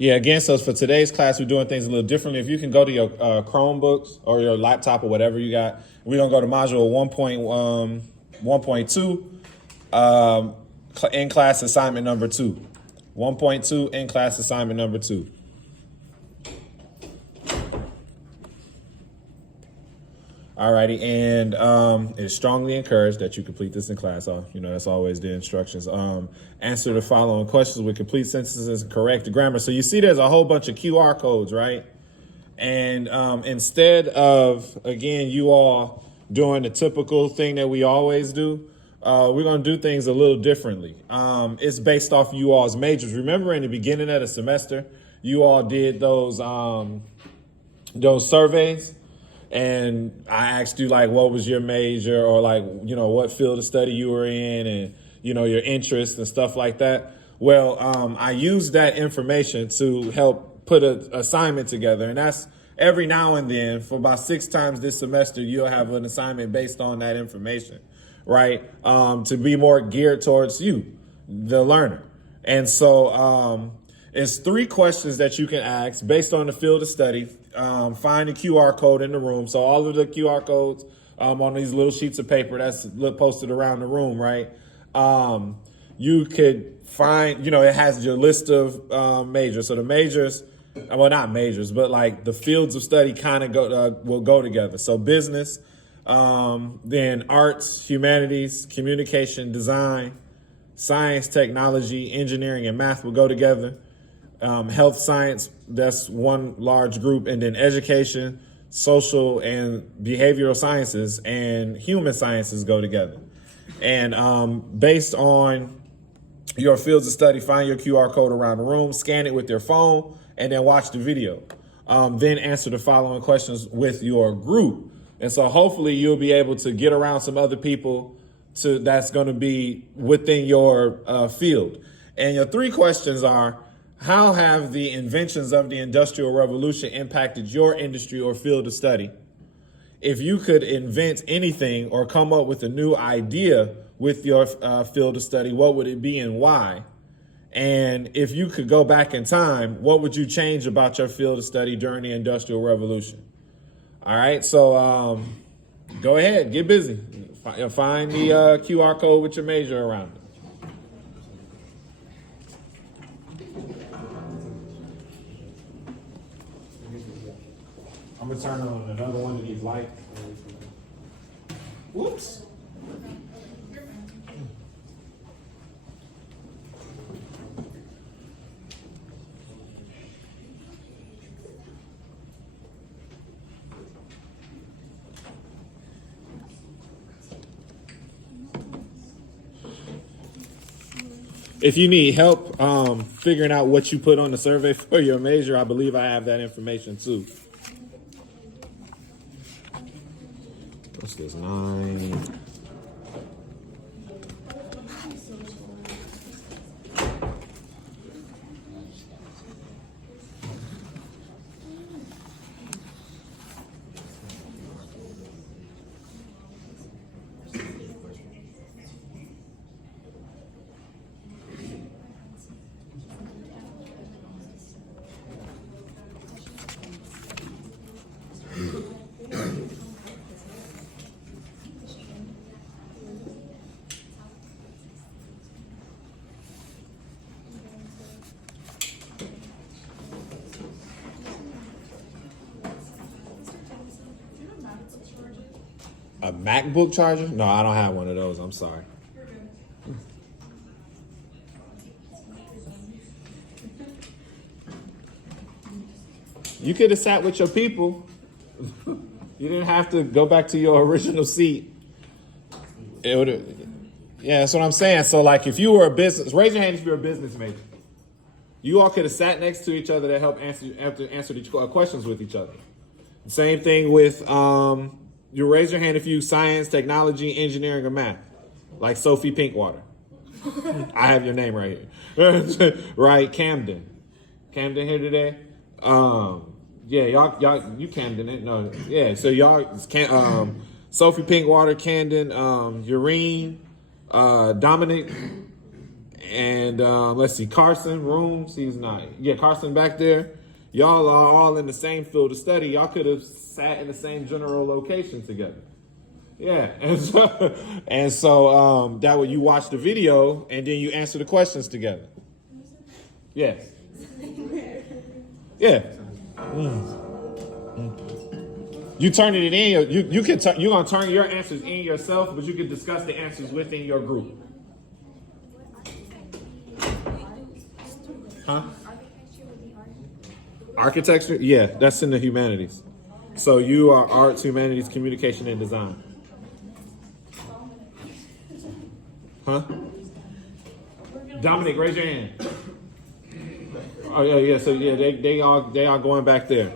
Yeah, again, so for today's class, we're doing things a little differently. If you can go to your Chromebooks or your laptop or whatever you got, we're going to go to module 1.2 in class assignment number 2. 1.2 in class assignment number 2. Alrighty, and it is strongly encouraged that you complete this in class. That's always the instructions. Answer the following questions with complete sentences and correct grammar. So you see there's a whole bunch of QR codes, right? And instead of, again, you all doing the typical thing that we always do, we're going to do things a little differently. It's based off you all's majors. Remember in the beginning of the semester, you all did those surveys. And I asked you, like, what was your major, or like, what field of study you were in, and, your interests and stuff like that. Well, I used that information to help put an assignment together. And that's every now and then for about 6 times this semester, you'll have an assignment based on that information, right? To be more geared towards you, the learner. And so it's 3 questions that you can ask based on the field of study. Find the QR code in the room. So all of the QR codes on these little sheets of paper that's posted around the room, right? You could find, it has your list of majors. So the majors, well, not majors, but like the fields of study kind of will go together. So business, then arts, humanities, communication, design, science, technology, engineering, and math will go together. Health science, that's one large group, and then education, social and behavioral sciences, and human sciences go together. And based on your fields of study, find your QR code around the room, scan it with your phone, and then watch the video. Then answer the following questions with your group. And so hopefully you'll be able to get around some other people that's going to be within your field. And your 3 questions are: how have the inventions of the Industrial Revolution impacted your industry or field of study? If you could invent anything or come up with a new idea with your field of study, what would it be and why? And if you could go back in time, what would you change about your field of study during the Industrial Revolution? All right, so go ahead, get busy. Find the QR code with your major around it. I'm gonna turn on another one of these lights. Whoops. If you need help figuring out what you put on the survey for your major, I believe I have that information too. What's this? 9. A MacBook charger? No, I don't have one of those. I'm sorry. You could have sat with your people. You didn't have to go back to your original seat. It would have. Yeah, that's what I'm saying. So, like, if you were a business, raise your hand if you're a business major. You all could have sat next to each other to help answer the questions with each other. Same thing with you raise your hand if you science, technology, engineering, or math, like Sophie Pinkwater. I have your name right here. Right, Camden. Camden here today? Yeah, y'all, you Camden it? No, yeah, so y'all, Sophie Pinkwater, Camden, Urine, Dominic, And let's see, Carson Rooms. He's not. Yeah, Carson back there. Y'all are all in the same field of study. Y'all could have sat in the same general location together. Yeah, and so that way you watch the video and then you answer the questions together. Yes. Yeah. You turning it in. You can you're gonna turn your answers in yourself, but you can discuss the answers within your group. Huh? Architecture? Yeah, that's in the humanities. So you are arts, humanities, communication, and design. Huh? Dominic, raise your hand. Oh yeah, yeah. So yeah, they all going back there.